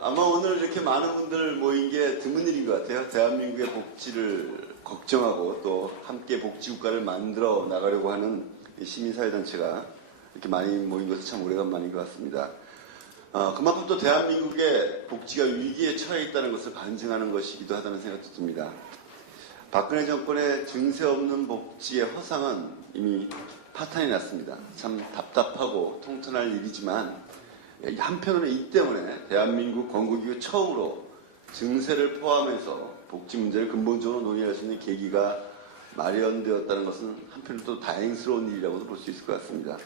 아마 오늘 이렇게 많은 분들 모인 게 드문 일인 것 같아요. 대한민국의 복지를 걱정하고 또 함께 복지국가를 만들어 나가려고 하는 시민사회단체가 이렇게 많이 모인 것은 참 오래간만인 것 같습니다. 그만큼 또 대한민국의 복지가 위기에 처해 있다는 것을 반증하는 것이기도 하다는 생각도 듭니다. 박근혜 정권의 증세 없는 복지의 허상은 이미 파탄이 났습니다. 참 답답하고 통탄할 일이지만 한편으로는 이 때문에 대한민국 건국 이후 처음으로 증세를 포함해서 복지 문제를 근본적으로 논의할 수 있는 계기가 마련되었다는 것은 한편으로 또 다행스러운 일이라고도 볼 수 있을 것 같습니다.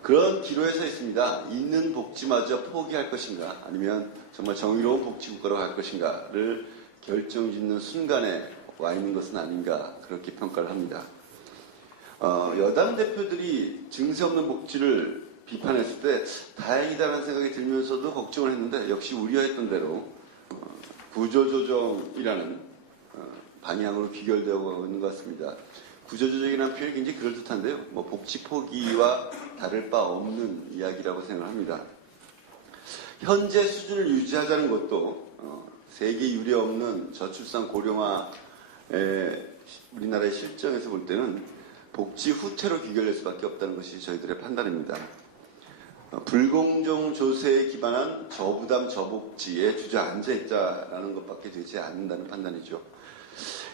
그런 기로에 서 있습니다. 있는 복지마저 포기할 것인가 아니면 정말 정의로운 복지국가로 갈 것인가를 결정짓는 순간에 와 있는 것은 아닌가 그렇게 평가를 합니다. 여당 대표들이 증세 없는 복지를 비판했을 때 다행이다라는 생각이 들면서도 걱정을 했는데 역시 우려했던 대로 구조조정이라는 방향으로 귀결되어 있는 것 같습니다. 구조조정이라는 표현이 굉장히 그럴듯한데요. 복지 포기와 다를 바 없는 이야기라고 생각합니다. 현재 수준을 유지하자는 것도 세계 유례 없는 저출산 고령화의 우리나라의 실정에서 볼 때는 복지 후퇴로 귀결될 수밖에 없다는 것이 저희들의 판단입니다. 불공정 조세에 기반한 저부담 저복지에 주저앉아 있다라는 것밖에 되지 않는다는 판단이죠.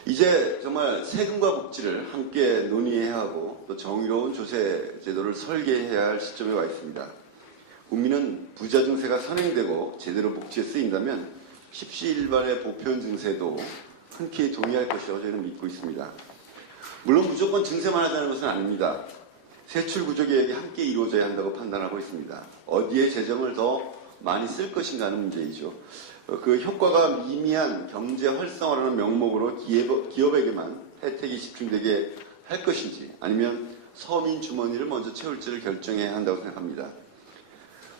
이제 정말 세금과 복지를 함께 논의해야 하고 또 정의로운 조세 제도를 설계해야 할 시점에 와 있습니다. 국민은 부자 증세가 선행되고 제대로 복지에 쓰인다면 십시일반의 보편 증세도 흔쾌히 동의할 것이라고 저희는 믿고 있습니다. 물론 무조건 증세만 하자는 것은 아닙니다. 세출 구조 개혁이 함께 이루어져야 한다고 판단하고 있습니다. 어디에 재정을 더 많이 쓸 것인가 하는 문제이죠. 그 효과가 미미한 경제 활성화라는 명목으로 기업에게만 혜택이 집중되게 할 것인지 아니면 서민 주머니를 먼저 채울지를 결정해야 한다고 생각합니다.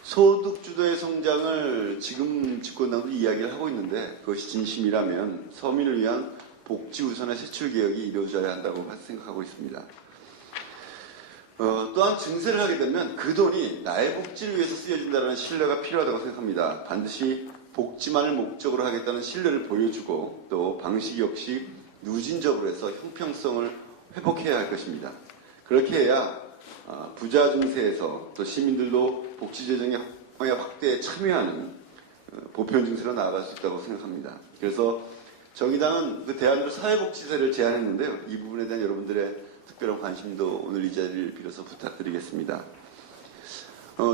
소득 주도의 성장을 지금 집권당도 이야기를 하고 있는데 그것이 진심이라면 서민을 위한 복지 우선의 세출 개혁이 이루어져야 한다고 생각하고 있습니다. 또한 증세를 하게 되면 그 돈이 나의 복지를 위해서 쓰여진다는 신뢰가 필요하다고 생각합니다. 반드시 복지만을 목적으로 하겠다는 신뢰를 보여주고 또 방식 역시 누진적으로 해서 형평성을 회복해야 할 것입니다. 그렇게 해야 부자 증세에서 또 시민들도 복지 재정의 확대에 참여하는 보편 증세로 나아갈 수 있다고 생각합니다. 그래서 정의당은 그 대안으로 사회복지세를 제안했는데요. 이 부분에 대한 여러분들의 특별한 관심도 오늘 이 자리를 빌어서 부탁드리겠습니다.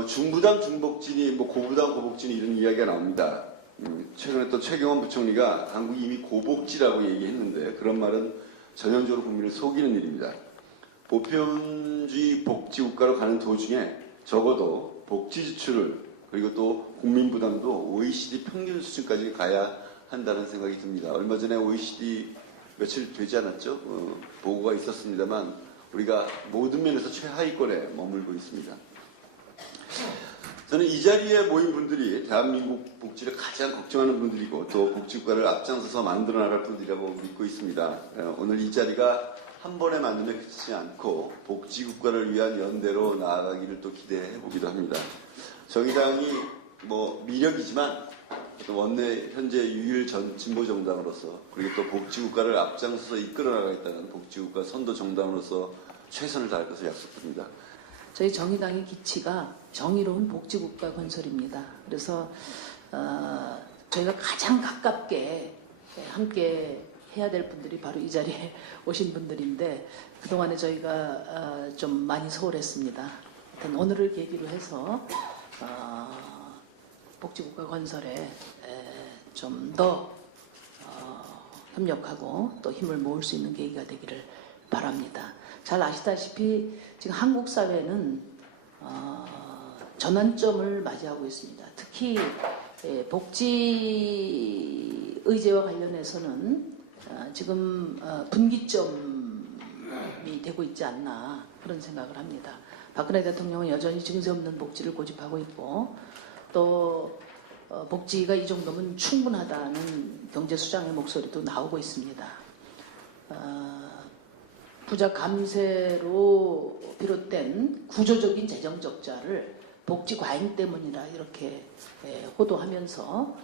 중부담 중복진이 고부담 고복진이 이런 이야기가 나옵니다. 최근에 또 최경원 부총리가 한국이 이미 고복지라고 얘기했는데 그런 말은 전형적으로 국민을 속이는 일입니다. 보편주의 복지국가로 가는 도중에 적어도 복지 지출을 그리고 또 국민 부담도 OECD 평균 수준까지 가야 한다는 생각이 듭니다. 얼마 전에 OECD 며칠 되지 않았죠? 보고가 있었습니다만 우리가 모든 면에서 최하위권에 머물고 있습니다. 저는 이 자리에 모인 분들이 대한민국 복지를 가장 걱정하는 분들이고 또 복지국가를 앞장서서 만들어 나갈 분들이라고 믿고 있습니다. 오늘 이 자리가 한 번에 만들면 그치지 않고 복지국가를 위한 연대로 나아가기를 또 기대해 보기도 합니다. 정의당이 미력이지만 원내 현재 유일 진보 정당으로서 그리고 또 복지국가를 앞장서서 이끌어 나가겠다는 복지국가 선도 정당으로서 최선을 다할 것을 약속드립니다. 저희 정의당의 기치가 정의로운 복지국가 건설입니다. 그래서 저희가 가장 가깝게 함께 해야 될 분들이 바로 이 자리에 오신 분들인데 그동안에 저희가 좀 많이 소홀했습니다. 하여튼 오늘을 계기로 해서 복지국가 건설에 좀 더 협력하고 또 힘을 모을 수 있는 계기가 되기를 바랍니다. 잘 아시다시피 지금 한국 사회는 전환점을 맞이하고 있습니다. 특히 복지 의제와 관련해서는 지금 분기점이 되고 있지 않나 그런 생각을 합니다. 박근혜 대통령은 여전히 증세 없는 복지를 고집하고 있고 또 복지가 이 정도면 충분하다는 경제수장의 목소리도 나오고 있습니다. 부자 감세로 비롯된 구조적인 재정 적자를 복지 과잉 때문이라 이렇게 호도하면서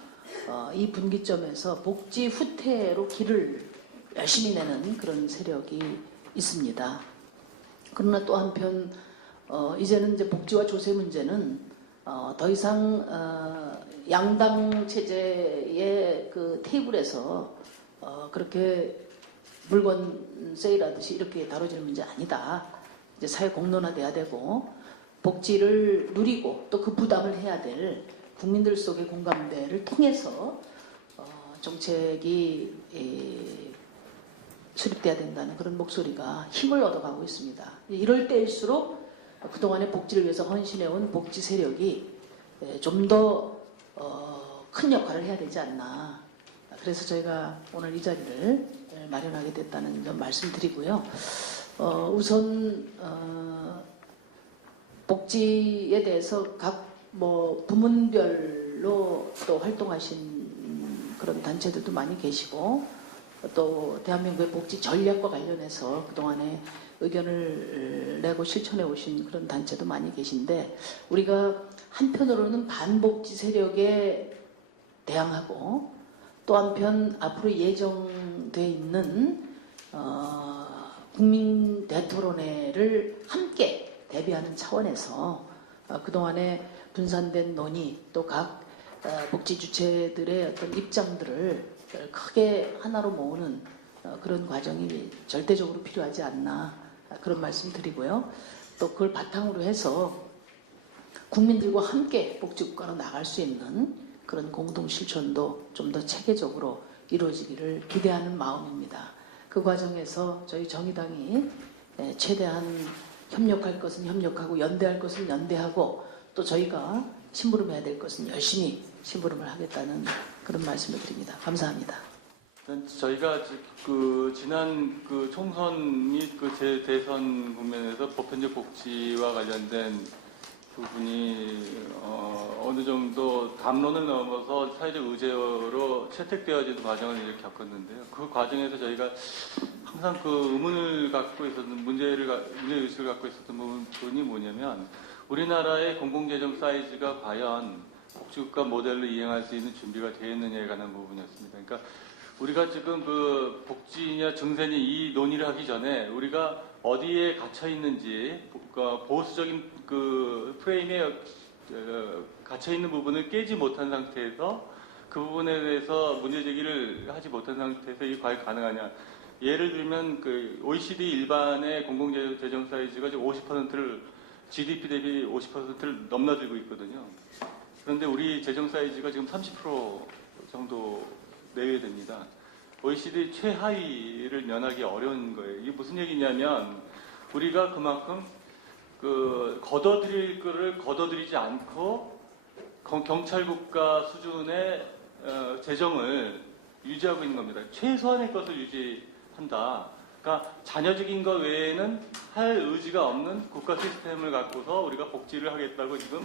이 분기점에서 복지 후퇴로 길을 열심히 내는 그런 세력이 있습니다. 그러나 또 한편 이제는 이제 복지와 조세 문제는 더 이상 양당 체제의 그 테이블에서 그렇게 물건 세일하듯이 이렇게 다뤄질 문제 아니다. 이제 사회 공론화돼야 되고 복지를 누리고 또 그 부담을 해야 될 국민들 속의 공감대를 통해서 정책이 수립돼야 된다는 그런 목소리가 힘을 얻어가고 있습니다. 이럴 때일수록 그동안의 복지를 위해서 헌신해온 복지 세력이 좀 더 큰 역할을 해야 되지 않나. 그래서 저희가 오늘 이 자리를 마련하게 됐다는 점 말씀드리고요. 우선 복지에 대해서 각 부문별로 또 활동하신 그런 단체들도 많이 계시고 또 대한민국의 복지 전략과 관련해서 그동안에 의견을 내고 실천해 오신 그런 단체도 많이 계신데 우리가 한편으로는 반복지 세력에 대항하고 또 한편 앞으로 예정돼 있는 국민 대토론회를 함께 대비하는 차원에서 그동안에 분산된 논의 또 각 복지 주체들의 어떤 입장들을 크게 하나로 모으는 그런 과정이 절대적으로 필요하지 않나 그런 말씀 드리고요. 또 그걸 바탕으로 해서 국민들과 함께 복지국가로 나갈 수 있는 그런 공동 실천도 좀 더 체계적으로 이루어지기를 기대하는 마음입니다. 그 과정에서 저희 정의당이 최대한 협력할 것은 협력하고 연대할 것은 연대하고 또 저희가 심부름해야 될 것은 열심히 심부름을 하겠다는 그런 말씀을 드립니다. 감사합니다. 저희가 지난 총선 및 대선 국면에서 보편적 복지와 관련된 부분이 어느 정도 담론을 넘어서 사회적 의제로 채택되어지는 과정을 이렇게 겪었는데요. 그 과정에서 저희가 항상 의문을 갖고 있었던 문제의식을 갖고 있었던 부분이 뭐냐면 우리나라의 공공재정 사이즈가 과연 복지국가 모델로 이행할 수 있는 준비가 되어 있느냐에 관한 부분이었습니다. 그러니까 우리가 지금 복지냐 증세냐 이 논의를 하기 전에 우리가 어디에 갇혀 있는지 보수적인 프레임에 갇혀 있는 부분을 깨지 못한 상태에서 그 부분에 대해서 문제 제기를 하지 못한 상태에서 이게 과연 가능하냐? 예를 들면 OECD 일반의 공공재정 사이즈가 지금 50%를 GDP 대비 50%를 넘나들고 있거든요. 그런데 우리 재정 사이즈가 지금 30% 정도 내외 됩니다. OECD 최하위를 면하기 어려운 거예요. 이게 무슨 얘기냐면 우리가 그만큼 걷어들일 거를 걷어들이지 않고 경찰국가 수준의 재정을 유지하고 있는 겁니다. 최소한의 것을 유지한다. 그러니까 자녀적인 것 외에는 할 의지가 없는 국가 시스템을 갖고서 우리가 복지를 하겠다고 지금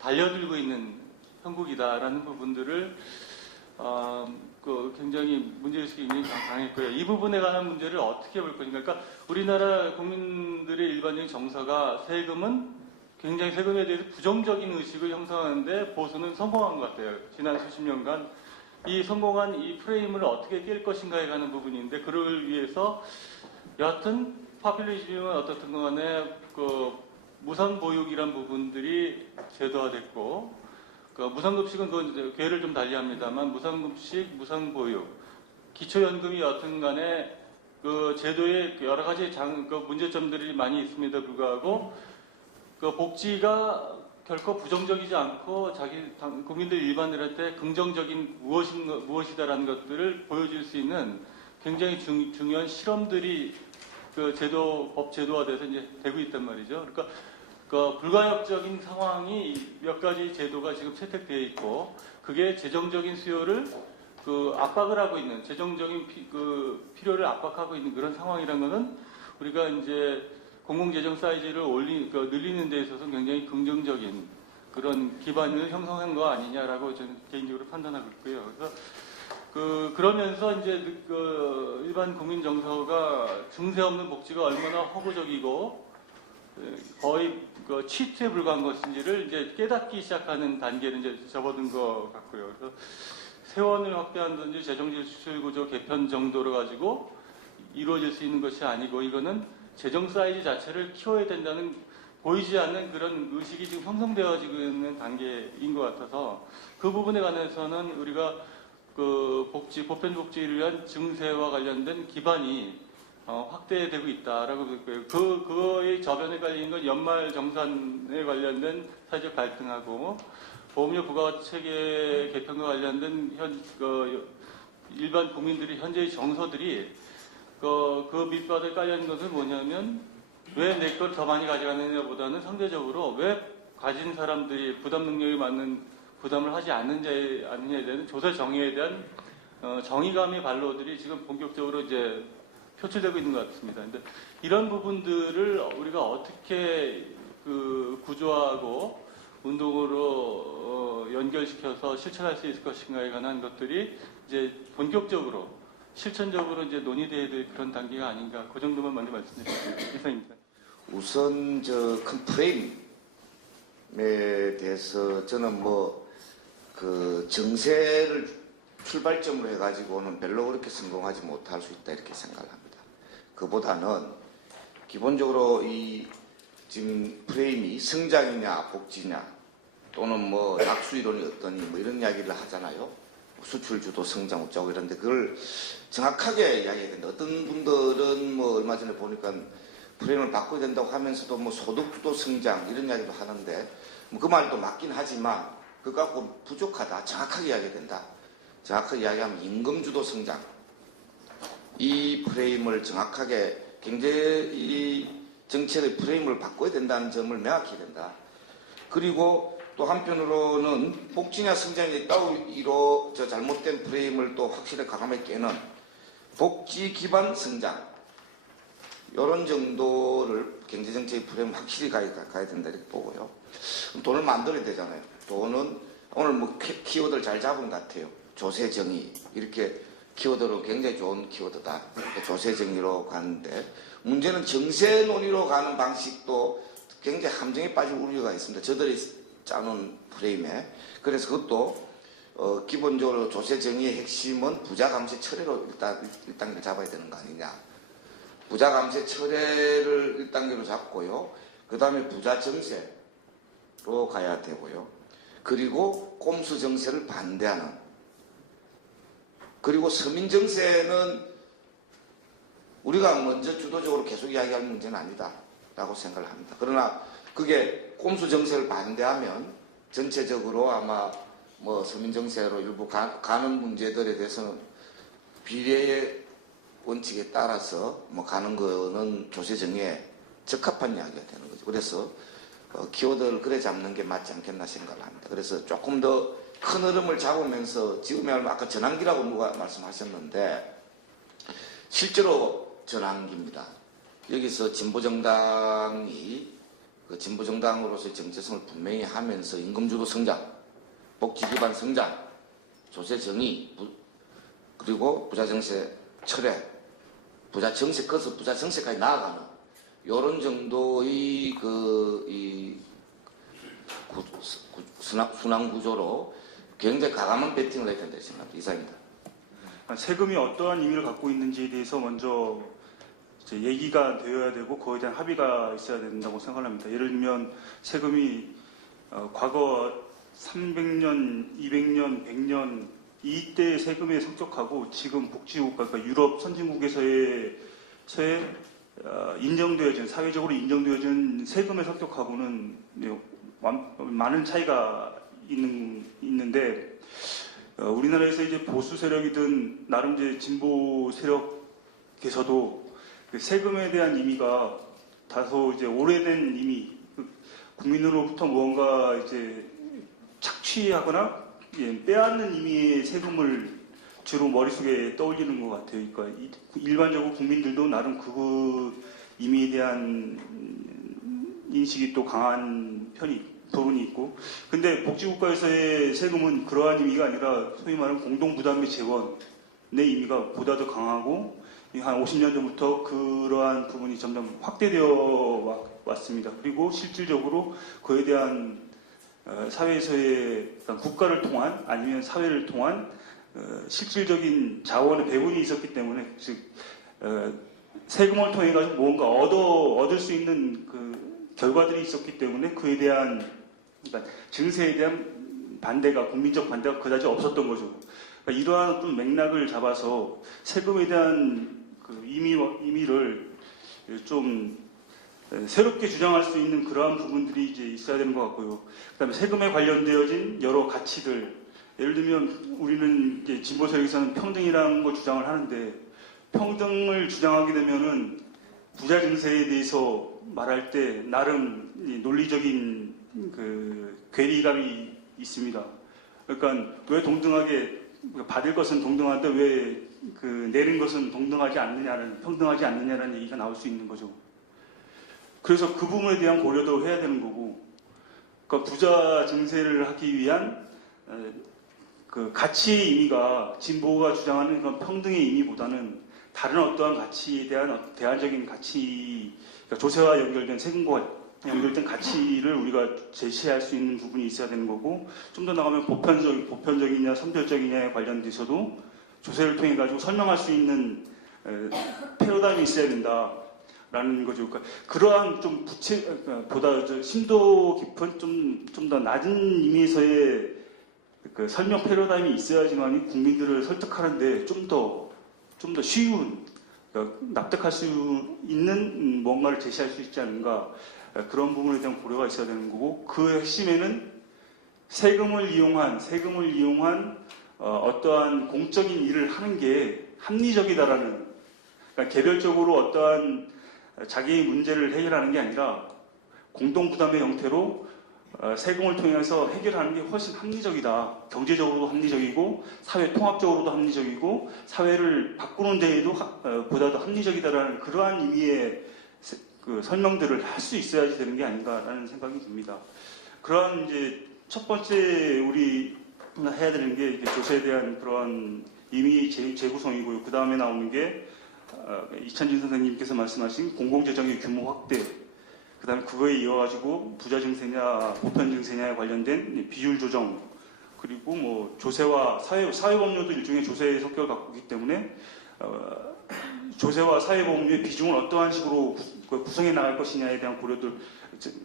달려들고 있는 형국이다라는 부분들을 굉장히 문제의식이 굉장히 강했고요. 이 부분에 관한 문제를 어떻게 볼 것인가. 그러니까 우리나라 국민들의 일반적인 정서가 굉장히 세금에 대해서 부정적인 의식을 형성하는데 보수는 성공한 것 같아요. 지난 수십 년간 이 성공한 이 프레임을 어떻게 깰 것인가에 관한 부분인데 그를 위해서 여하튼 파퓰리즘은 어떻든 간에 무상보육이란 부분들이 제도화됐고 무상급식은 그건 궤를 좀 달리합니다만 무상급식, 무상보육, 기초연금이 여튼 간에 제도에 여러 가지 문제점들이 많이 있음에도 불구하고 복지가 결코 부정적이지 않고 국민들 일반들한테 긍정적인 무엇이다라는 것들을 보여줄 수 있는 굉장히 중요한 실험들이 법 제도화돼서 이제 되고 있단 말이죠. 그러니까 불가역적인 상황이 몇 가지 제도가 지금 채택되어 있고 그게 재정적인 수요를 압박을 하고 있는 재정적인 필요를 압박하고 있는 그런 상황이라는 것은 우리가 이제 공공재정 사이즈를 늘리는 데 있어서 굉장히 긍정적인 그런 기반을 형성한 거 아니냐라고 저는 개인적으로 판단하고 있고요. 그래서 그러면서 이제 일반 국민 정서가 증세 없는 복지가 얼마나 허구적이고 거의 그 치트에 불과한 것인지를 이제 깨닫기 시작하는 단계를 이제 접어든 것 같고요. 그래서 세원을 확대한다든지 재정지출 구조 개편 정도로 가지고 이루어질 수 있는 것이 아니고 이거는 재정 사이즈 자체를 키워야 된다는 보이지 않는 그런 의식이 지금 형성되어지고 있는 단계인 것 같아서 그 부분에 관해서는 우리가 그 보편복지를 위한 증세와 관련된 기반이 확대되고 있다라고 보고요. 그거의 저변에 깔린 건 연말 정산에 관련된 사회적 갈등하고 보험료 부가 체계 개편과 관련된 일반 국민들이 현재의 정서들이 그 밑바닥에 깔려 있는 것은 뭐냐면 왜 내 걸 더 많이 가져가느냐보다는 상대적으로 왜 가진 사람들이 부담 능력이 맞는 부담을 하지 않느냐에 대한 조세 정의에 대한 정의감의 발로들이 지금 본격적으로 이제 표출되고 있는 것 같습니다. 근데 이런 부분들을 우리가 어떻게 그 구조하고 운동으로 연결시켜서 실천할 수 있을 것인가에 관한 것들이 이제 본격적으로 실천적으로 이제 논의돼야 될 그런 단계가 아닌가. 그 정도만 먼저 말씀드리겠습니다. 이상입니다. 우선 저 큰 프레임에 대해서 저는 뭐 그 정세를 출발점으로 해가지고는 별로 그렇게 성공하지 못할 수 있다 이렇게 생각을 합니다. 그보다는 기본적으로 이 지금 프레임이 성장이냐 복지냐 또는 뭐 낙수이론이 어떠니 뭐 이런 이야기를 하잖아요. 수출주도 성장 어쩌고 이런데 그걸 정확하게 이야기해야 된다. 어떤 분들은 뭐 얼마 전에 보니까 프레임을 바꿔야 된다고 하면서도 뭐 소득주도 성장 이런 이야기도 하는데 뭐 그 말도 맞긴 하지만 그거 갖고 부족하다. 정확하게 이야기해야 된다. 정확하게 이야기하면 임금주도 성장 이 프레임을 정확하게 경제 정책의 프레임을 바꿔야 된다는 점을 명확히 해야 된다. 그리고 또 한편으로는 복지냐 성장이 따위로 저 잘못된 프레임을 또 확실히 가감에 깨는 복지 기반 성장 이런 정도를 경제정책의 프레임 확실히 가야 된다 이렇게 보고요. 돈을 만들어야 되잖아요. 돈은 오늘 뭐 키워드를 잘 잡은 것 같아요. 조세정의 이렇게 키워드로 굉장히 좋은 키워드다. 조세정의로 가는데 문제는 정세 논의로 가는 방식도 굉장히 함정에 빠질 우려가 있습니다. 저들이 짜놓은 프레임에. 그래서 그것도 기본적으로 조세정의의 핵심은 부자 감세 철회로 1단계를 잡아야 되는 거 아니냐. 부자 감세 철회를 1단계로 잡고요. 그 다음에 부자 정세로 가야 되고요. 그리고 꼼수 정세를 반대하는. 그리고 서민 정세는 우리가 먼저 주도적으로 계속 이야기할 문제는 아니다 라고 생각을 합니다. 그러나 그게 꼼수 정세를 반대하면 전체적으로 아마 뭐 서민 정세로 일부 가는 문제들에 대해서는 비례의 원칙에 따라서 뭐 가는 거는 조세 정의에 적합한 이야기가 되는 거죠. 그래서 키워드를 그래 잡는 게 맞지 않겠나 생각을 합니다. 그래서 조금 더 큰 흐름을 잡으면서 지금이야말로 아까 전환기라고 누가 말씀하셨는데 실제로 전환기입니다. 여기서 진보정당이 그 진보정당으로서의 정체성을 분명히 하면서 임금주도 성장, 복지기반 성장, 조세정의, 그리고 부자정세 철회, 부자정세 커서 부자정세까지 나아가는 이런 정도의 순환 구조로 굉장히 가감한 배팅을 해야 된다고 생각합니다. 이상입니다. 세금이 어떠한 의미를 갖고 있는지에 대해서 먼저 이제 얘기가 되어야 되고 그거에 대한 합의가 있어야 된다고 생각합니다. 예를 들면 세금이 과거 300년, 200년, 100년 이때 세금의 성격하고 지금 복지국가, 그러니까 유럽 선진국에서의 인정되어진 사회적으로 인정되어진 세금의 성격하고는 많은 차이가 있는데 우리나라에서 이제 보수 세력이든 나름 이제 진보 세력에서도 세금에 대한 의미가 다소 이제 오래된 의미, 국민으로부터 무언가 이제 착취하거나 빼앗는 의미의 세금을 주로 머릿속에 떠올리는 것 같아요. 그러니까 일반적으로 국민들도 나름 그 의미에 대한 인식이 또 강한 부분이 있고, 근데 복지국가에서의 세금은 그러한 의미가 아니라 소위 말하는 공동부담의 재원의 의미가 보다 더 강하고 한 50년 전부터 그러한 부분이 점점 확대되어 왔습니다. 그리고 실질적으로 그에 대한 사회에서의 국가를 통한 아니면 사회를 통한 실질적인 자원의 배분이 있었기 때문에, 즉 세금을 통해 가지고 뭔가 얻을 수 있는 그 결과들이 있었기 때문에 그에 대한, 그러니까 증세에 대한 반대가, 국민적 반대가 그다지 없었던 거죠. 그러니까 이러한 어떤 맥락을 잡아서 세금에 대한 그 의미를 좀 새롭게 주장할 수 있는 그러한 부분들이 이제 있어야 되는 것 같고요. 그다음에 세금에 관련되어진 여러 가치들, 예를 들면 우리는 이제 진보 세력에서는 평등이라는 걸 주장을 하는데, 평등을 주장하게 되면은 부자 증세에 대해서 말할 때 나름 이 논리적인 그 괴리감이 있습니다. 그러니까 왜 동등하게 받을 것은 동등한데 왜 그 내는 것은 평등하지 않느냐라는 얘기가 나올 수 있는 거죠. 그래서 그 부분에 대한 고려도 해야 되는 거고, 그러니까 부자 증세를 하기 위한 그 가치의 의미가 진보가 주장하는 그런 평등의 의미보다는 다른 어떠한 가치에 대한 대안적인 가치, 그러니까 조세와 연결된 세금과 연결된 가치를 우리가 제시할 수 있는 부분이 있어야 되는 거고, 좀 더 나가면 보편적이냐 선별적이냐에 관련돼서도 조세를 통해 가지고 설명할 수 있는 패러다임이 있어야 된다라는 거죠. 그러니까 그러한 좀 보다 심도 깊은 좀 더 낮은 의미에서의 그 설명 패러다임이 있어야지만 국민들을 설득하는데 좀 더 쉬운, 납득할 수 있는 뭔가를 제시할 수 있지 않는가, 그런 부분에 대한 고려가 있어야 되는 거고, 그 핵심에는 세금을 이용한 어떠한 공적인 일을 하는 게 합리적이다라는, 그러니까 개별적으로 어떠한 자기의 문제를 해결하는 게 아니라 공동부담의 형태로 세금을 통해서 해결하는 게 훨씬 합리적이다. 경제적으로도 합리적이고 사회 통합적으로도 합리적이고 사회를 바꾸는 데에도 보다도 합리적이다라는 그러한 의미의 그 설명들을 할 수 있어야지 되는 게 아닌가라는 생각이 듭니다. 그러한 이제 첫 번째 우리 해야 되는 게 조세에 대한 그러한 의미 재구성이고요. 그 다음에 나오는 게 이찬진 선생님께서 말씀하신 공공재정의 규모 확대, 그 다음에 그거에 이어가지고 부자 증세냐 보편 증세냐에 관련된 비율 조정, 그리고 뭐 조세와 사회보험료도 일종의 조세의 성격을 갖고 있기 때문에 조세와 사회보험료의 비중을 어떠한 식으로 구성해 나갈 것이냐에 대한 고려들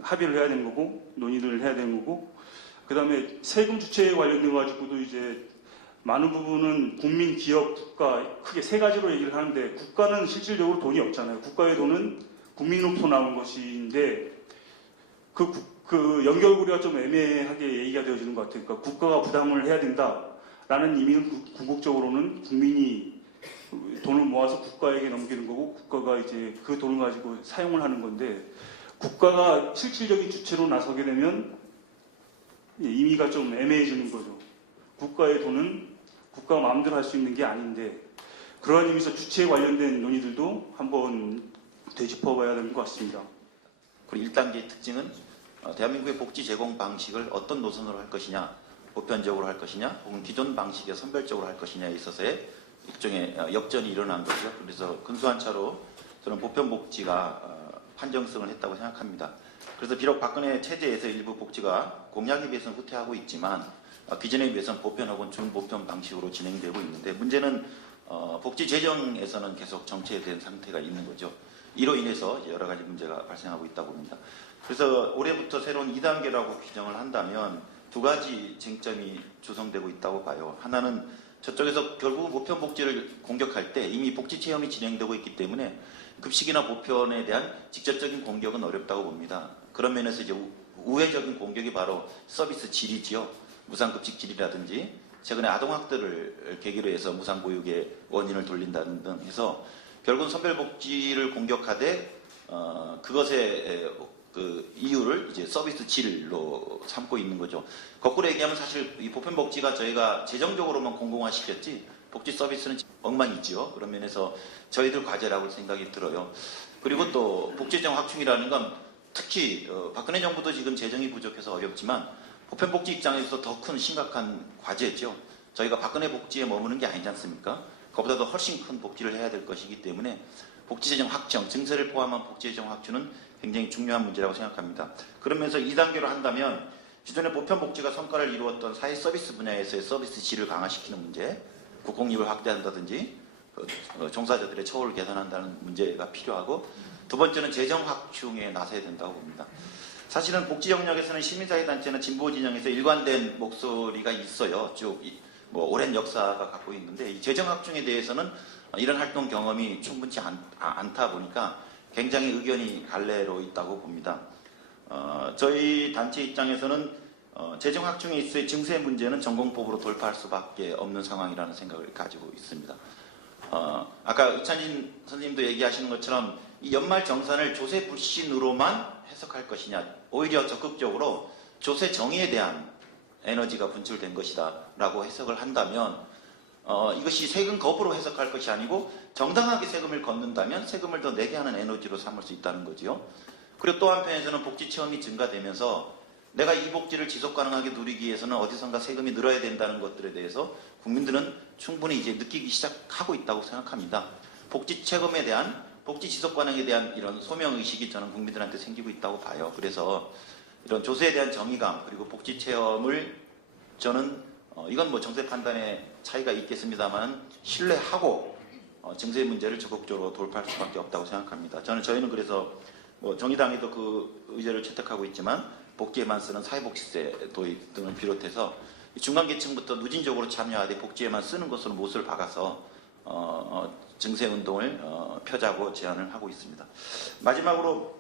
합의를 해야 되는 거고, 논의를 해야 되는 거고, 그 다음에 세금 주체에 관련돼 가지고도 이제 많은 부분은 국민, 기업, 국가, 크게 세 가지로 얘기를 하는데, 국가는 실질적으로 돈이 없잖아요. 국가의 돈은 국민으로부터 나온 것인데 그 연결고리가 좀 애매하게 얘기가 되어지는 것 같아요. 그러니까 국가가 부담을 해야 된다라는 의미는 궁극적으로는 국민이 돈을 모아서 국가에게 넘기는 거고, 국가가 이제 그 돈을 가지고 사용을 하는 건데, 국가가 실질적인 주체로 나서게 되면 의미가 좀 애매해지는 거죠. 국가의 돈은 국가가 마음대로 할 수 있는 게 아닌데, 그러한 의미에서 주체에 관련된 논의들도 한번 되짚어봐야 되는 것 같습니다. 그리고 1단계의 특징은 대한민국의 복지 제공 방식을 어떤 노선으로 할 것이냐, 보편적으로 할 것이냐, 혹은 기존 방식에 선별적으로 할 것이냐에 있어서의 일종의 역전이 일어난 거죠. 그래서 근소한 차로 저는 보편복지가 판정성을 했다고 생각합니다. 그래서 비록 박근혜 체제에서 일부 복지가 공약에 비해서는 후퇴하고 있지만 기존에 비해서는 보편 혹은 준보편 방식으로 진행되고 있는데, 문제는 복지 재정에서는 계속 정체된 상태가 있는 거죠. 이로 인해서 여러 가지 문제가 발생하고 있다고 봅니다. 그래서 올해부터 새로운 2단계라고 규정을 한다면 두 가지 쟁점이 조성되고 있다고 봐요. 하나는 저쪽에서 결국 보편 복지를 공격할 때 이미 복지 체험이 진행되고 있기 때문에 급식이나 보편에 대한 직접적인 공격은 어렵다고 봅니다. 그런 면에서 이제 우회적인 공격이 바로 서비스 질이지요. 무상급식 질이라든지 최근에 아동학대를 계기로 해서 무상보육의 원인을 돌린다는 등 해서 결국은 선별복지를 공격하되 그것의 그 이유를 이제 서비스 질로 삼고 있는 거죠. 거꾸로 얘기하면 사실 이 보편복지가 저희가 재정적으로만 공공화시켰지 복지 서비스는 엉망이지요. 그런 면에서 저희들 과제라고 생각이 들어요. 그리고 또 복지재정 확충이라는 건 특히 박근혜 정부도 지금 재정이 부족해서 어렵지만 보편복지 입장에서 더 큰 심각한 과제죠. 저희가 박근혜 복지에 머무는 게 아니지 않습니까? 그보다도 훨씬 큰 복지를 해야 될 것이기 때문에 복지재정 확충, 증세를 포함한 복지재정 확충은 굉장히 중요한 문제라고 생각합니다. 그러면서 2단계로 한다면 기존의 보편복지가 성과를 이루었던 사회 서비스 분야에서의 서비스 질을 강화시키는 문제, 국공립을 확대한다든지 종사자들의 처우를 개선한다는 문제가 필요하고, 두 번째는 재정 확충에 나서야 된다고 봅니다. 사실은 복지 영역에서는 시민사회단체나 진보 진영에서 일관된 목소리가 있어요. 쭉 오랜 역사가 갖고 있는데, 이 재정 확충에 대해서는 이런 활동 경험이 충분치 않다 보니까 굉장히 의견이 갈래로 있다고 봅니다. 저희 단체 입장에서는 재정 확충에 있어의 증세 문제는 전공법으로 돌파할 수밖에 없는 상황이라는 생각을 가지고 있습니다. 아까 의찬진 선생님도 얘기하시는 것처럼 이 연말 정산을 조세 불신으로만 해석할 것이냐, 오히려 적극적으로 조세 정의에 대한 에너지가 분출된 것이다 라고 해석을 한다면 이것이 세금 거부로 해석할 것이 아니고 정당하게 세금을 걷는다면 세금을 더 내게 하는 에너지로 삼을 수 있다는 거지요. 그리고 또 한편에서는 복지 체험이 증가되면서 내가 이 복지를 지속 가능하게 누리기 위해서는 어디선가 세금이 늘어야 된다는 것들에 대해서 국민들은 충분히 이제 느끼기 시작하고 있다고 생각합니다. 복지 체험에 대한, 복지 지속 가능에 대한 이런 소명 의식이 저는 국민들한테 생기고 있다고 봐요. 그래서 이런 조세에 대한 정의감, 그리고 복지 체험을 저는 이건 뭐 정세 판단의 차이가 있겠습니다만 신뢰하고 증세 문제를 적극적으로 돌파할 수밖에 없다고 생각합니다. 저희는 그래서 뭐 정의당에도 그 의제를 채택하고 있지만 복지에만 쓰는 사회복지세 도입 등을 비롯해서 중간계층부터 누진적으로 참여하되 복지에만 쓰는 것으로 못을 박아서 증세운동을 펴자고 제안을 하고 있습니다. 마지막으로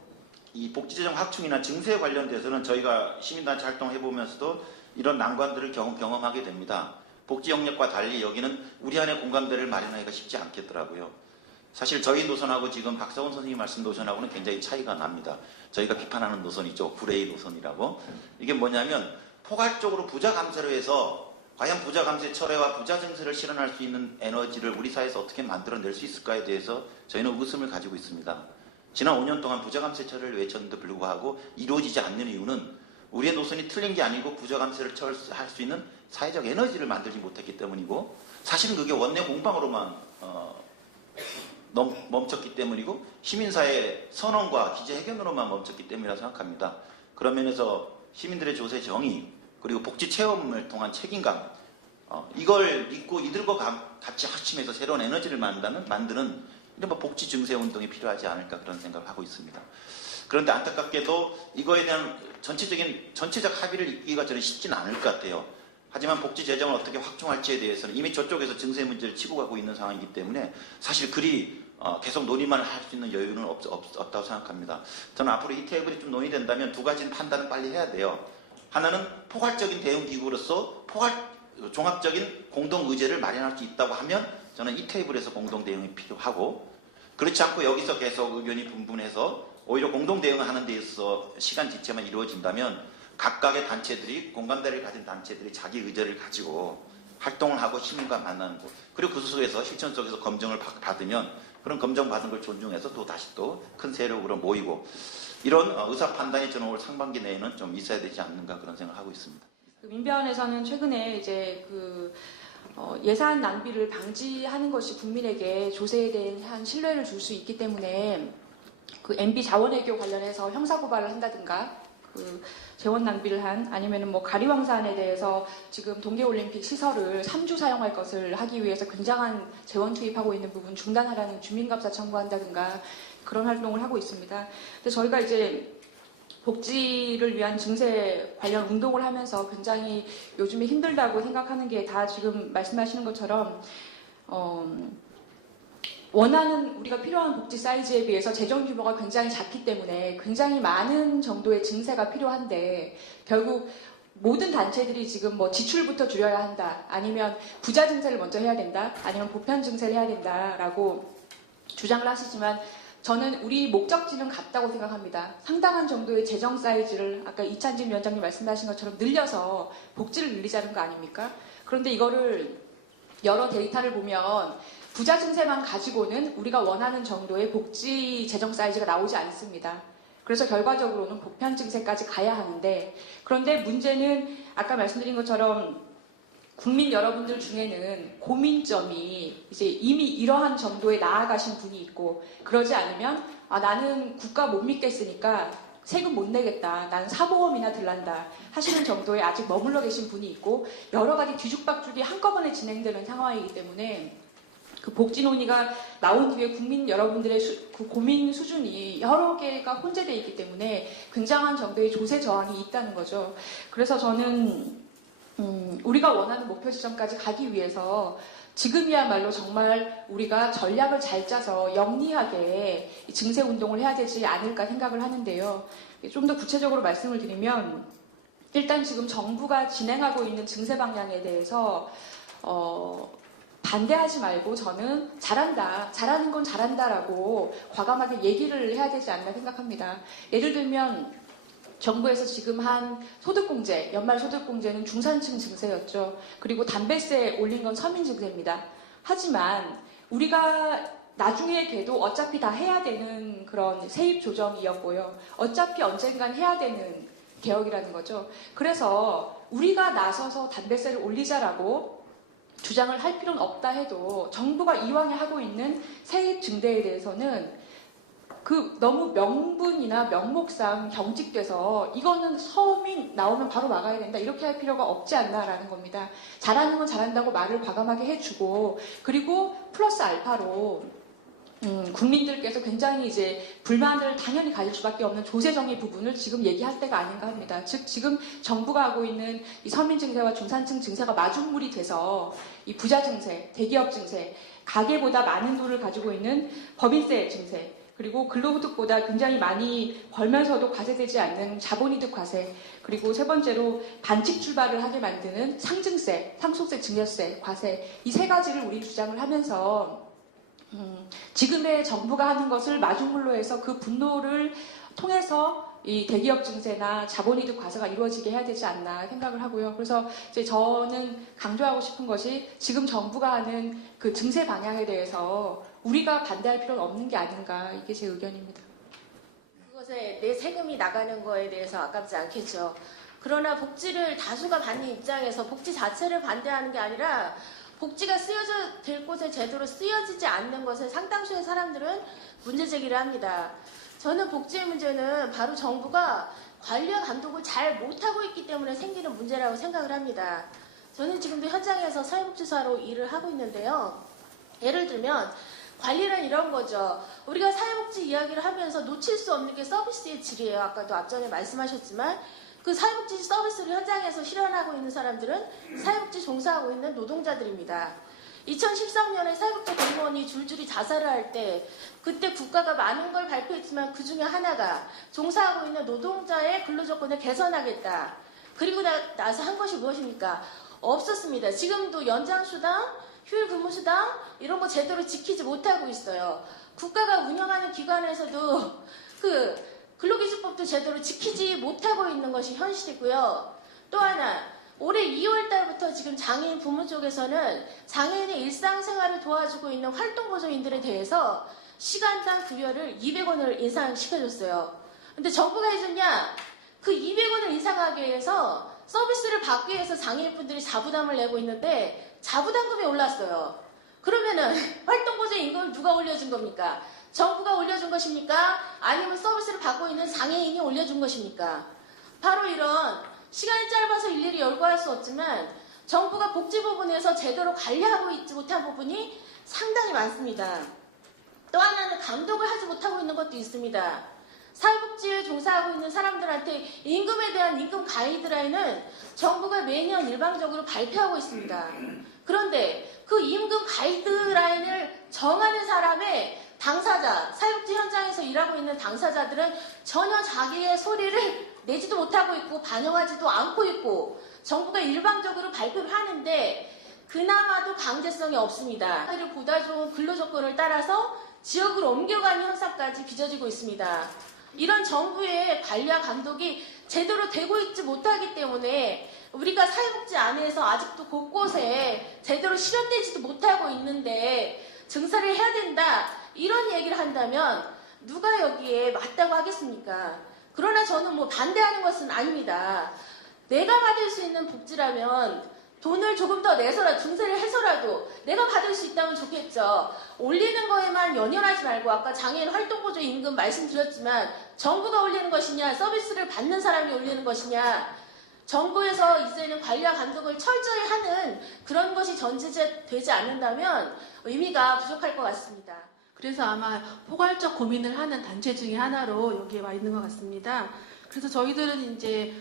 이 복지재정 확충이나 증세에 관련돼서는 저희가 시민단체 활동해보면서도 이런 난관들을 경험하게 됩니다. 복지 영역과 달리 여기는 우리 안에 공감대를 마련하기가 쉽지 않겠더라고요. 사실 저희 노선하고 지금 박사원 선생님 말씀 노선하고는 굉장히 차이가 납니다. 저희가 비판하는 노선이죠. 구레이 노선이라고. 이게 뭐냐면 포괄적으로 부자 감세로 해서 과연 부자 감세 철회와 부자 증세를 실현할 수 있는 에너지를 우리 사회에서 어떻게 만들어낼 수 있을까에 대해서 저희는 의심을 가지고 있습니다. 지난 5년 동안 부자 감세 철회를 외쳤는데도 불구하고 이루어지지 않는 이유는 우리의 노선이 틀린 게 아니고 부자 감세를 할 수 있는 사회적 에너지를 만들지 못했기 때문이고, 사실은 그게 원내 공방으로만 멈췄기 때문이고 시민사회 선언과 기재회견으로만 멈췄기 때문이라 생각합니다. 그런 면에서 시민들의 조세 정의, 그리고 복지 체험을 통한 책임감, 이걸 믿고 이들과 같이 합심해서 새로운 에너지를 만드는 이런 복지 증세 운동이 필요하지 않을까 그런 생각을 하고 있습니다. 그런데 안타깝게도 이거에 대한 전체적 합의를 이기가 저는 쉽지는 않을 것 같아요. 하지만 복지 재정을 어떻게 확충할지에 대해서는 이미 저쪽에서 증세 문제를 치고 가고 있는 상황이기 때문에 사실 그리 계속 논의만 할 수 있는 여유는 없다고 생각합니다. 저는 앞으로 이 테이블이 좀 논의된다면 두 가지 판단을 빨리 해야 돼요. 하나는 포괄적인 대응 기구로서 종합적인 공동 의제를 마련할 수 있다고 하면 저는 이 테이블에서 공동 대응이 필요하고, 그렇지 않고 여기서 계속 의견이 분분해서 오히려 공동 대응을 하는 데 있어서 시간 지체만 이루어진다면 각각의 단체들이, 공감대를 가진 단체들이 자기 의제를 가지고 활동을 하고 시민과 만나는 것, 그리고 그 속에서 실천 속에서 검증을 받으면 그런 검증받은 걸 존중해서 또 다시 또 큰 세력으로 모이고, 이런 의사 판단이 저는 올 상반기 내에는 좀 있어야 되지 않는가 그런 생각을 하고 있습니다. 민변에서는 최근에 이제 예산 낭비를 방지하는 것이 국민에게 조세에 대한 신뢰를 줄 수 있기 때문에 그 MB 자원외교 관련해서 형사고발을 한다든가, 재원 낭비를 아니면은 가리왕산에 대해서 지금 동계올림픽 시설을 3주 사용할 것을 하기 위해서 굉장한 재원 투입하고 있는 부분 중단하라는 주민감사 청구한다든가 그런 활동을 하고 있습니다. 근데 저희가 이제 복지를 위한 증세 관련 운동을 하면서 굉장히 요즘에 힘들다고 생각하는 게 다 지금 말씀하시는 것처럼 원하는 우리가 필요한 복지 사이즈에 비해서 재정 규모가 굉장히 작기 때문에 굉장히 많은 정도의 증세가 필요한데, 결국 모든 단체들이 지금 지출부터 줄여야 한다, 아니면 부자 증세를 먼저 해야 된다, 아니면 보편 증세를 해야 된다라고 주장을 하시지만 저는 우리 목적지는 같다고 생각합니다. 상당한 정도의 재정 사이즈를 아까 이찬진 위원장님 말씀하신 것처럼 늘려서 복지를 늘리자는 거 아닙니까? 그런데 이거를 여러 데이터를 보면 부자 증세만 가지고는 우리가 원하는 정도의 복지 재정 사이즈가 나오지 않습니다. 그래서 결과적으로는 보편 증세까지 가야 하는데, 그런데 문제는 아까 말씀드린 것처럼 국민 여러분들 중에는 고민점이 이제 이미 이러한 정도에 나아가신 분이 있고, 그러지 않으면 나는 국가 못 믿겠으니까 세금 못 내겠다, 나는 사보험이나 들란다 하시는 정도에 아직 머물러 계신 분이 있고, 여러 가지 뒤죽박죽이 한꺼번에 진행되는 상황이기 때문에 그 복지 논의가 나온 뒤에 국민 여러분들의 그 고민 수준이 여러 개가 혼재되어 있기 때문에 굉장한 정도의 조세 저항이 있다는 거죠. 그래서 저는 우리가 원하는 목표 지점까지 가기 위해서 지금이야말로 정말 우리가 전략을 잘 짜서 영리하게 증세 운동을 해야 되지 않을까 생각을 하는데요. 좀 더 구체적으로 말씀을 드리면, 일단 지금 정부가 진행하고 있는 증세 방향에 대해서 반대하지 말고 저는 잘한다, 잘하는 건 잘한다라고 과감하게 얘기를 해야 되지 않나 생각합니다. 예를 들면 정부에서 지금 한 소득공제, 연말 소득공제는 중산층 증세였죠. 그리고 담배세 올린 건 서민 증세입니다. 하지만 우리가 나중에 돼도 어차피 다 해야 되는 그런 세입 조정이었고요. 어차피 언젠간 해야 되는 개혁이라는 거죠. 그래서 우리가 나서서 담배세를 올리자라고 주장을 할 필요는 없다 해도 정부가 이왕에 하고 있는 세입 증대에 대해서는 그 너무 명분이나 명목상 경직돼서 이거는 서민 나오면 바로 막아야 된다 이렇게 할 필요가 없지 않나라는 겁니다. 잘하는 건 잘한다고 말을 과감하게 해주고, 그리고 플러스 알파로 국민들께서 굉장히 이제 불만을 당연히 가질 수밖에 없는 조세 정의 부분을 지금 얘기할 때가 아닌가 합니다. 즉 지금 정부가 하고 있는 이 서민 증세와 중산층 증세가 마중물이 돼서 이 부자 증세, 대기업 증세, 가계보다 많은 돈을 가지고 있는 법인세 증세, 그리고 근로소득보다 굉장히 많이 벌면서도 과세되지 않는 자본이득 과세, 그리고 세 번째로 반칙 출발을 하게 만드는 상증세, 상속세, 증여세, 과세, 이 세 가지를 우리 주장을 하면서 지금의 정부가 하는 것을 마중물로 해서 그 분노를 통해서 이 대기업 증세나 자본이득 과세가 이루어지게 해야 되지 않나 생각을 하고요. 그래서 이제 저는 강조하고 싶은 것이 지금 정부가 하는 그 증세 방향에 대해서 우리가 반대할 필요는 없는 게 아닌가, 이게 제 의견입니다. 그것에 내 세금이 나가는 거에 대해서 아깝지 않겠죠. 그러나 복지를 다수가 받는 입장에서 복지 자체를 반대하는 게 아니라 복지가 쓰여져 될 곳에 제대로 쓰여지지 않는 것에 상당수의 사람들은 문제 제기를 합니다. 저는 복지의 문제는 바로 정부가 관리와 감독을 잘 못하고 있기 때문에 생기는 문제라고 생각을 합니다. 저는 지금도 현장에서 사회복지사로 일을 하고 있는데요. 예를 들면 관리는 이런 거죠. 우리가 사회복지 이야기를 하면서 놓칠 수 없는 게 서비스의 질이에요. 아까도 앞전에 말씀하셨지만 그 사회복지 서비스를 현장에서 실현하고 있는 사람들은 사회복지 종사하고 있는 노동자들입니다. 2013년에 사회복지 공무원이 줄줄이 자살을 할 때 그때 국가가 많은 걸 발표했지만 그 중에 하나가 종사하고 있는 노동자의 근로조건을 개선하겠다. 그리고 나서 한 것이 무엇입니까? 없었습니다. 지금도 연장수당, 휴일근무수당 이런 거 제대로 지키지 못하고 있어요. 국가가 운영하는 기관에서도 그 근로기준법도 제대로 지키지 못하고 있는 것이 현실이고요. 또 하나, 올해 2월 달부터 지금 장애인 부문 쪽에서는 장애인의 일상생활을 도와주고 있는 활동보조인들에 대해서 시간당 급여를 200원을 인상시켜줬어요. 근데 정부가 해줬냐? 그 200원을 인상하기 위해서 서비스를 받기 위해서 장애인분들이 자부담을 내고 있는데 자부담금이 올랐어요. 그러면은 활동보조 임금을 누가 올려준 겁니까? 정부가 올려준 것입니까? 아니면 서비스를 받고 있는 장애인이 올려준 것입니까? 바로 이런 시간이 짧아서 일일이 열거할 수 없지만 정부가 복지 부분에서 제대로 관리하고 있지 못한 부분이 상당히 많습니다. 또 하나는 감독을 하지 못하고 있는 것도 있습니다. 사회복지에 종사하고 있는 사람들한테 임금에 대한 임금 가이드라인은 정부가 매년 일방적으로 발표하고 있습니다. 그런데 그 임금 가이드라인을 정하는 사람의 당사자, 사회복지 현장에서 일하고 있는 당사자들은 전혀 자기의 소리를 내지도 못하고 있고 반영하지도 않고 있고 정부가 일방적으로 발표를 하는데 그나마도 강제성이 없습니다. 보다 좋은 근로조건을 따라서 지역으로 옮겨가는 현상까지 빚어지고 있습니다. 이런 정부의 관리와 감독이 제대로 되고 있지 못하기 때문에 우리가 사회복지 안에서 아직도 곳곳에 제대로 실현되지도 못하고 있는데 증세를 해야 된다 이런 얘기를 한다면 누가 여기에 맞다고 하겠습니까? 그러나 저는 반대하는 것은 아닙니다. 내가 받을 수 있는 복지라면 돈을 조금 더 내서라도 중세를 해서라도 내가 받을 수 있다면 좋겠죠. 올리는 거에만 연연하지 말고 아까 장애인 활동보조 임금 말씀드렸지만 정부가 올리는 것이냐 서비스를 받는 사람이 올리는 것이냐 정부에서 이제는 관리와 감독을 철저히 하는 그런 것이 전제되지 않는다면 의미가 부족할 것 같습니다. 그래서 아마 포괄적 고민을 하는 단체 중에 하나로 여기에 와 있는 것 같습니다. 그래서 저희들은 이제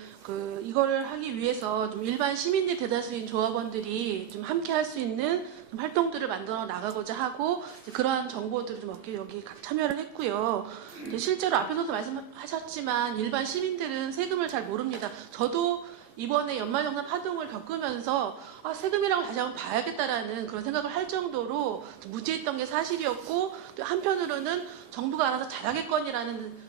이걸 하기 위해서 좀 일반 시민들 대다수인 조합원들이 좀 함께 할 수 있는 좀 활동들을 만들어 나가고자 하고 그러한 정보들을 좀 얻기 여기 참여를 했고요. 실제로 앞에서도 말씀하셨지만 일반 시민들은 세금을 잘 모릅니다. 저도 이번에 연말정산 파동을 겪으면서 세금이라고 다시 한번 봐야겠다라는 그런 생각을 할 정도로 무지했던 게 사실이었고 또 한편으로는 정부가 알아서 잘하겠거니라는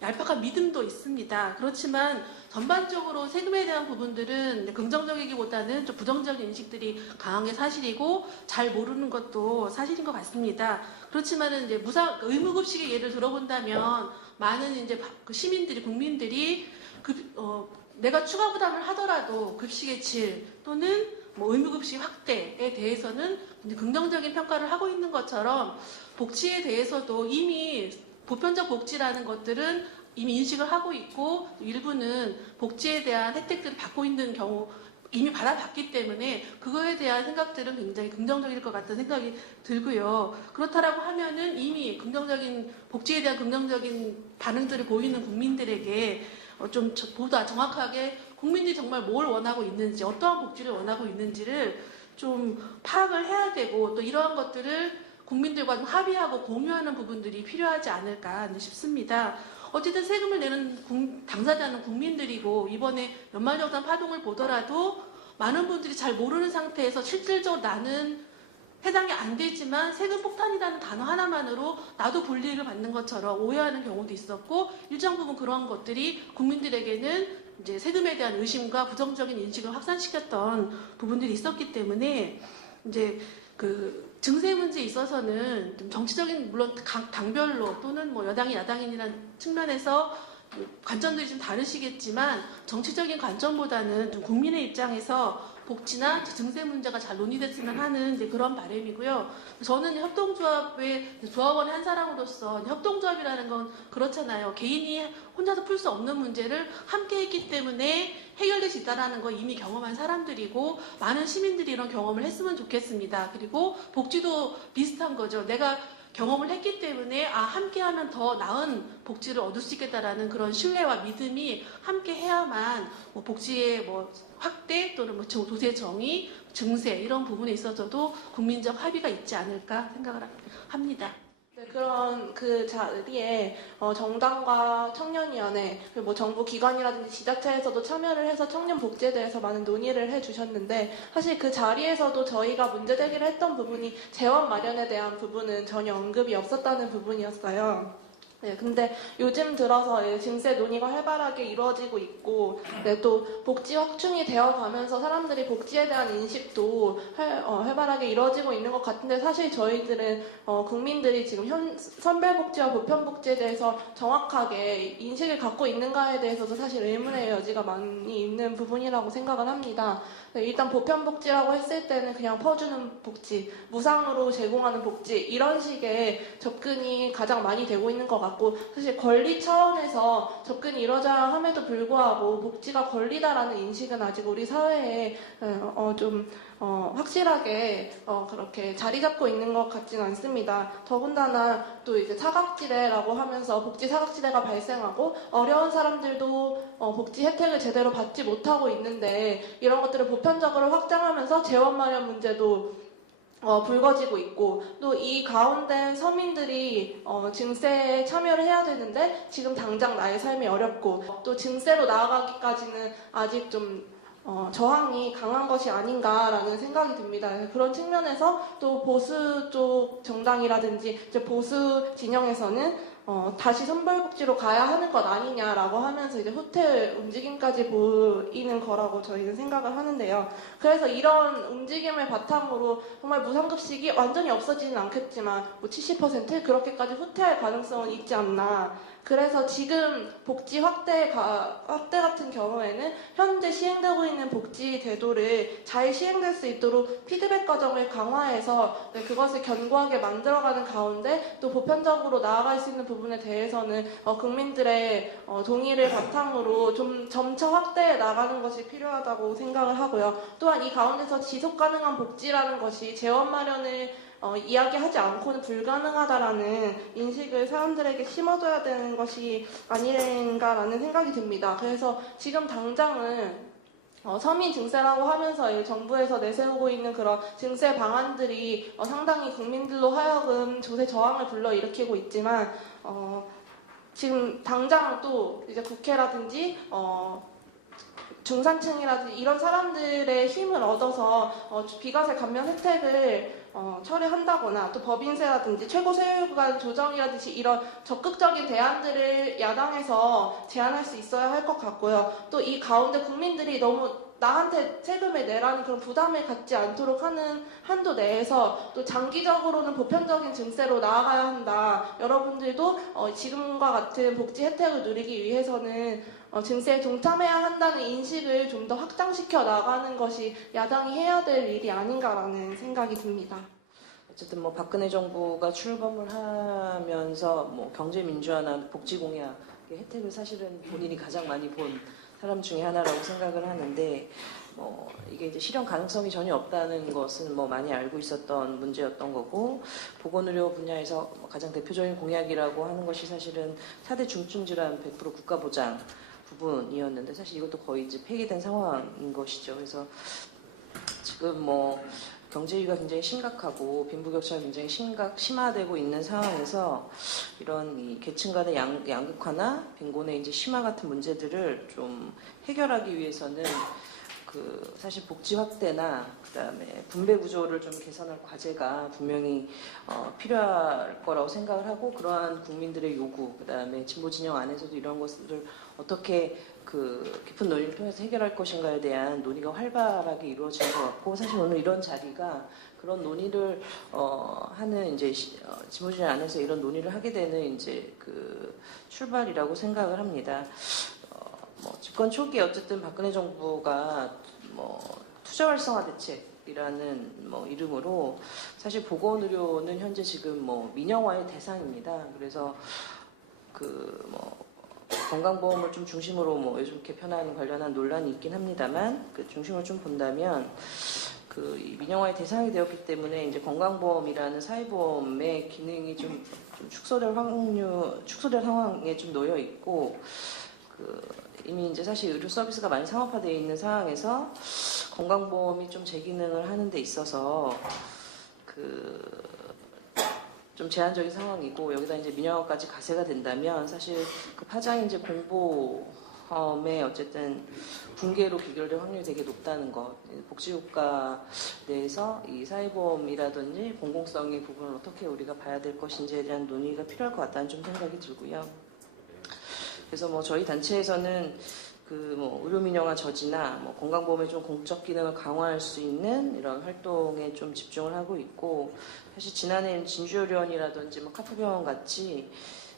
얄팍한 믿음도 있습니다. 그렇지만 전반적으로 세금에 대한 부분들은 긍정적이기보다는 좀 부정적인 인식들이 강한 게 사실이고 잘 모르는 것도 사실인 것 같습니다. 그렇지만은 이제 의무급식의 예를 들어본다면 많은 이제 시민들이 국민들이 내가 추가 부담을 하더라도 급식의 질 또는 의무급식 확대에 대해서는 긍정적인 평가를 하고 있는 것처럼 복지에 대해서도 이미 보편적 복지라는 것들은 이미 인식을 하고 있고 일부는 복지에 대한 혜택들을 받고 있는 경우 이미 받아봤기 때문에 그거에 대한 생각들은 굉장히 긍정적일 것 같다는 생각이 들고요. 그렇다라고 하면은 이미 긍정적인 복지에 대한 긍정적인 반응들을 보이는 국민들에게 좀 보다 정확하게 국민들이 정말 뭘 원하고 있는지 어떠한 복지를 원하고 있는지를 좀 파악을 해야 되고 또 이러한 것들을 국민들과 좀 합의하고 공유하는 부분들이 필요하지 않을까 싶습니다. 어쨌든 세금을 내는 당사자는 국민들이고 이번에 연말정산 파동을 보더라도 많은 분들이 잘 모르는 상태에서 실질적으로 나는 해당이 안 되지만 세금 폭탄이라는 단어 하나만으로 나도 불이익을 받는 것처럼 오해하는 경우도 있었고 일정 부분 그런 것들이 국민들에게는 이제 세금에 대한 의심과 부정적인 인식을 확산시켰던 부분들이 있었기 때문에 이제 증세 문제에 있어서는 좀 정치적인 물론 당별로 또는 여당이 야당이라는 측면에서 관점들이 좀 다르시겠지만 정치적인 관점보다는 좀 국민의 입장에서 복지나 증세 문제가 잘 논의됐으면 하는 이제 그런 바람이고요. 저는 협동조합의 조합원의 한 사람으로서 협동조합이라는 건 그렇잖아요. 개인이 혼자서 풀 수 없는 문제를 함께 했기 때문에 해결될 수 있다는 거 이미 경험한 사람들이고 많은 시민들이 이런 경험을 했으면 좋겠습니다. 그리고 복지도 비슷한 거죠. 내가 경험을 했기 때문에 함께하면 더 나은 복지를 얻을 수 있겠다라는 그런 신뢰와 믿음이 함께 해야만 복지의 확대 또는 도세 정의, 증세 이런 부분에 있어서도 국민적 합의가 있지 않을까 생각을 합니다. 네, 그런 그 자리에 정당과 청년위원회 그리고 정부 기관이라든지 지자체에서도 참여를 해서 청년 복지에 대해서 많은 논의를 해주셨는데 사실 그 자리에서도 저희가 문제 제기를 했던 부분이 재원 마련에 대한 부분은 전혀 언급이 없었다는 부분이었어요. 네, 근데 요즘 들어서 증세 논의가 활발하게 이루어지고 있고, 또 복지 확충이 되어가면서 사람들이 복지에 대한 인식도 활발하게 이루어지고 있는 것 같은데 사실 저희들은 국민들이 지금 선별복지와 보편복지에 대해서 정확하게 인식을 갖고 있는가에 대해서도 사실 의문의 여지가 많이 있는 부분이라고 생각을 합니다. 네, 일단 보편복지라고 했을 때는 그냥 퍼주는 복지, 무상으로 제공하는 복지 이런 식의 접근이 가장 많이 되고 있는 것 같고 사실 권리 차원에서 접근이 이루어져야 함에도 불구하고 복지가 권리다라는 인식은 아직 우리 사회에 좀 확실하게 그렇게 자리 잡고 있는 것 같지는 않습니다. 더군다나 또 이제 사각지대라고 하면서 복지 사각지대가 발생하고 어려운 사람들도 복지 혜택을 제대로 받지 못하고 있는데 이런 것들을 보편적으로 확장하면서 재원 마련 문제도 불거지고 있고 또 이 가운데 서민들이 증세에 참여를 해야 되는데 지금 당장 나의 삶이 어렵고 또 증세로 나아가기까지는 아직 좀 저항이 강한 것이 아닌가라는 생각이 듭니다. 그런 측면에서 또 보수 쪽 정당이라든지 이제 보수 진영에서는 다시 선별복지로 가야 하는 것 아니냐라고 하면서 이제 후퇴 움직임까지 보이는 거라고 저희는 생각을 하는데요. 그래서 이런 움직임을 바탕으로 정말 무상급식이 완전히 없어지진 않겠지만 70% 그렇게까지 후퇴할 가능성은 있지 않나 그래서 지금 복지 확대 같은 경우에는 현재 시행되고 있는 복지 제도를 잘 시행될 수 있도록 피드백 과정을 강화해서 그것을 견고하게 만들어가는 가운데 또 보편적으로 나아갈 수 있는 부분에 대해서는 국민들의 동의를 바탕으로 좀 점차 확대해 나가는 것이 필요하다고 생각을 하고요. 또한 이 가운데서 지속 가능한 복지라는 것이 재원 마련을 이야기하지 않고는 불가능하다라는 인식을 사람들에게 심어줘야 되는 것이 아닌가라는 생각이 듭니다. 그래서 지금 당장은 서민 증세라고 하면서 정부에서 내세우고 있는 그런 증세 방안들이 상당히 국민들로 하여금 조세 저항을 불러일으키고 있지만 지금 당장 또 이제 국회라든지 중산층이라든지 이런 사람들의 힘을 얻어서 비과세 감면 혜택을 처리한다거나 또 법인세라든지 최고 세율 조정이라든지 이런 적극적인 대안들을 야당에서 제안할 수 있어야 할 것 같고요. 또 이 가운데 국민들이 너무 나한테 세금을 내라는 그런 부담을 갖지 않도록 하는 한도 내에서 또 장기적으로는 보편적인 증세로 나아가야 한다. 여러분들도 지금과 같은 복지 혜택을 누리기 위해서는 증세에 동참해야 한다는 인식을 좀 더 확장시켜 나가는 것이 야당이 해야 될 일이 아닌가라는 생각이 듭니다. 어쨌든 뭐 박근혜 정부가 출범을 하면서 뭐 경제 민주화나 복지 공약의 혜택을 사실은 본인이 가장 많이 본 사람 중에 하나라고 생각을 하는데 뭐 이게 이제 실현 가능성이 전혀 없다는 것은 뭐 많이 알고 있었던 문제였던 거고 보건의료 분야에서 가장 대표적인 공약이라고 하는 것이 사실은 4대 중증질환 100% 국가 보장 부분이었는데 사실 이것도 거의 이제 폐기된 상황인 것이죠. 그래서 지금 뭐 경제 위기가 굉장히 심각하고 빈부격차가 굉장히 심화되고 있는 상황에서 이런 이 계층 간의 양극화나 빈곤의 이제 심화 같은 문제들을 좀 해결하기 위해서는 그 사실 복지 확대나 그다음에 분배 구조를 좀 개선할 과제가 분명히 필요할 거라고 생각을 하고 그러한 국민들의 요구 그다음에 진보 진영 안에서도 이런 것들을 어떻게 그 깊은 논의를 통해서 해결할 것인가에 대한 논의가 활발하게 이루어진 것 같고 사실 오늘 이런 자리가 그런 논의를 하는 이제 진보 진영 안에서 이런 논의를 하게 되는 이제 그 출발이라고 생각을 합니다. 뭐 집권 초기에 어쨌든 박근혜 정부가 뭐 투자 활성화 대책이라는 뭐 이름으로 사실 보건의료는 현재 지금 뭐 민영화의 대상입니다. 그래서 그 뭐 건강보험을 좀 중심으로 뭐 요즘 개편안 관련한 논란이 있긴 합니다만 그 중심을 좀 본다면 그 민영화의 대상이 되었기 때문에 이제 건강보험이라는 사회보험의 기능이 좀 축소될 상황에 좀 놓여 있고 그 이미 이제 사실 의료 서비스가 많이 상업화되어 있는 상황에서 건강보험이 좀 제 기능을 하는 데 있어서 그 좀 제한적인 상황이고 여기다 이제 민영화까지 가세가 된다면 사실 그 파장이 이제 공보험의 어쨌든 붕괴로 귀결될 확률이 되게 높다는 것. 복지국가 내에서 이 사회보험이라든지 공공성의 부분을 어떻게 우리가 봐야 될 것인지에 대한 논의가 필요할 것 같다는 좀 생각이 들고요. 그래서 뭐 저희 단체에서는 그 뭐 의료 민영화 저지나 뭐 건강보험의 좀 공적 기능을 강화할 수 있는 이런 활동에 좀 집중을 하고 있고 사실 지난해엔 진주의료원이라든지 뭐 카프병원 같이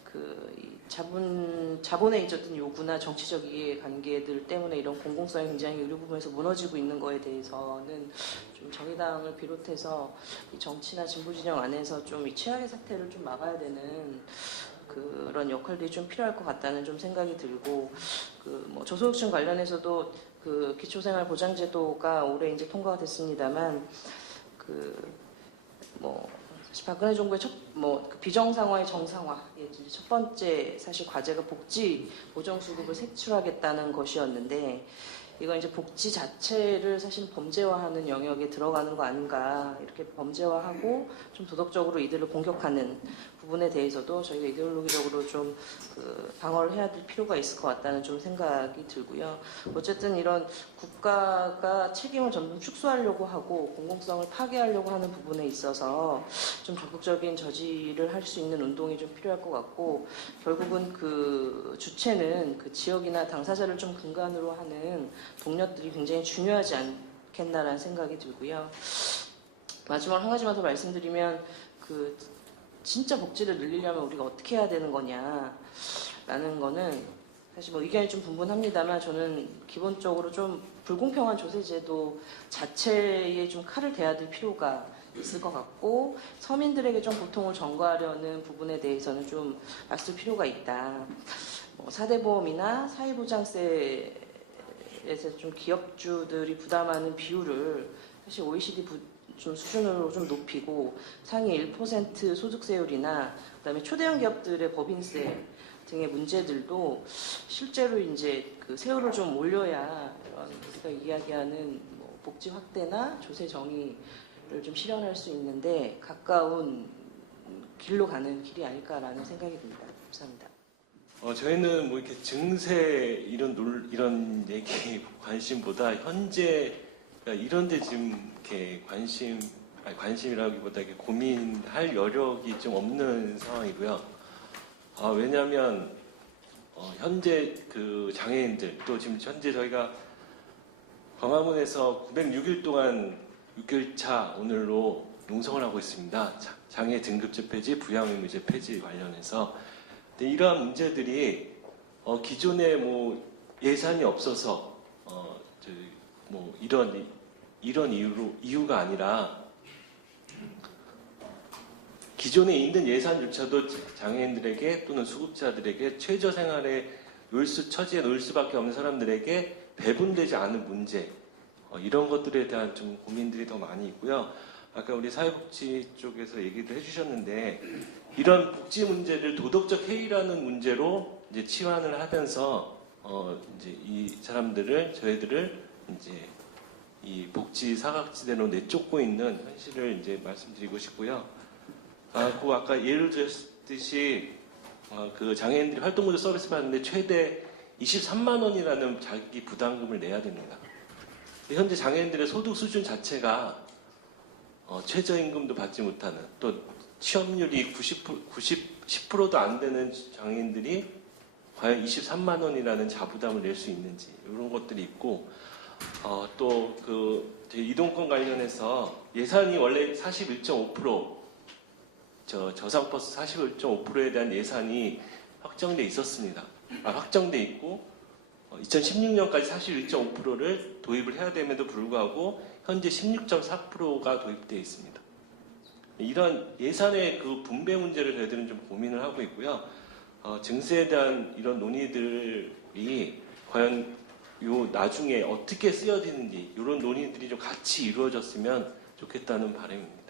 그 자본에 있었던 요구나 정치적 이해관계들 때문에 이런 공공성이 굉장히 의료 부분에서 무너지고 있는 거에 대해서는 좀 정의당을 비롯해서 이 정치나 진보 진영 안에서 좀 이 최악의 사태를 좀 막아야 되는 그런 역할들이 좀 필요할 것 같다는 좀 생각이 들고 그 뭐 저소득층 관련해서도 그 기초생활보장제도가 올해 이제 통과가 됐습니다만 그 뭐 사실 박근혜 정부의 그 비정상화의 정상화 이제 첫 번째 사실 과제가 복지 보정수급을 색출하겠다는 것이었는데 이건 이제 복지 자체를 사실 범죄화하는 영역에 들어가는 거 아닌가 이렇게 범죄화하고 좀 도덕적으로 이들을 공격하는 부분에 대해서도 저희가 이데올로기적으로 좀 그 방어를 해야 될 필요가 있을 것 같다는 좀 생각이 들고요. 어쨌든 이런 국가가 책임을 전부 축소하려고 하고 공공성을 파괴하려고 하는 부분에 있어서 좀 적극적인 저지를 할 수 있는 운동이 좀 필요할 것 같고 결국은 그 주체는 그 지역이나 당사자를 좀 근간으로 하는 동력들이 굉장히 중요하지 않겠나라는 생각이 들고요. 마지막으로 한 가지만 더 말씀드리면 그 진짜 복지를 늘리려면 우리가 어떻게 해야 되는 거냐. 라는 거는 사실 뭐 의견이 좀 분분합니다만 저는 기본적으로 좀 불공평한 조세제도 자체에 좀 칼을 대야 될 필요가 있을 것 같고 서민들에게 좀 고통을 전가하려는 부분에 대해서는 좀 맞설 필요가 있다. 뭐 4대 보험이나 사회보장세에서 좀 기업주들이 부담하는 비율을 사실 OECD 좀 수준으로 좀 높이고 상위 1% 소득세율이나 그다음에 초대형 기업들의 법인세 등의 문제들도 실제로 이제 그 세율을 좀 올려야 이런 우리가 이야기하는 뭐 복지 확대나 조세 정의를 좀 실현할 수 있는데 가까운 길로 가는 길이 아닐까라는 생각이 듭니다. 감사합니다. 저희는 뭐 이렇게 증세 이런 얘기 관심보다 현재 이런 데 지금 이렇게 관심이라기보다 이렇게 고민할 여력이 좀 없는 상황이고요. 왜냐하면 현재 그 장애인들 또 지금 현재 저희가 광화문에서 906일 동안 6개월차 오늘로 농성을 하고 있습니다. 장애 등급제 폐지, 부양의무제 폐지 관련해서. 근데 이러한 문제들이 기존에 뭐 예산이 없어서 뭐 이런 이유가 아니라 기존에 있는 예산조차도 장애인들에게 또는 수급자들에게 최저 생활에 처지에 놓일 수밖에 없는 사람들에게 배분되지 않은 문제 이런 것들에 대한 좀 고민들이 더 많이 있고요. 아까 우리 사회복지 쪽에서 얘기도 해주셨는데 이런 복지 문제를 도덕적 해이라는 문제로 이제 치환을 하면서 이제 이 사람들을 저희들을 이제 이 복지 사각지대로 내쫓고 있는 현실을 이제 말씀드리고 싶고요. 아까 예를 들었듯이 그 장애인들이 활동보조 서비스 받는데 최대 23만 원이라는 자기 부담금을 내야 됩니다. 현재 장애인들의 소득 수준 자체가 최저임금도 받지 못하는 또 취업률이 10%도 안 되는 장애인들이 과연 23만 원이라는 자부담을 낼 수 있는지 이런 것들이 있고 또 그 이동권 관련해서 예산이 원래 41.5% 저상버스 41.5%에 대한 예산이 확정돼 있었습니다. 확정돼 있고 2016년까지 41.5%를 도입을 해야 됨에도 불구하고 현재 16.4%가 도입되어 있습니다. 이런 예산의 그 분배 문제를 저희들은 좀 고민을 하고 있고요. 증세에 대한 이런 논의들이 과연 요 나중에 어떻게 쓰여지는지 이런 논의들이 좀 같이 이루어졌으면 좋겠다는 바람입니다.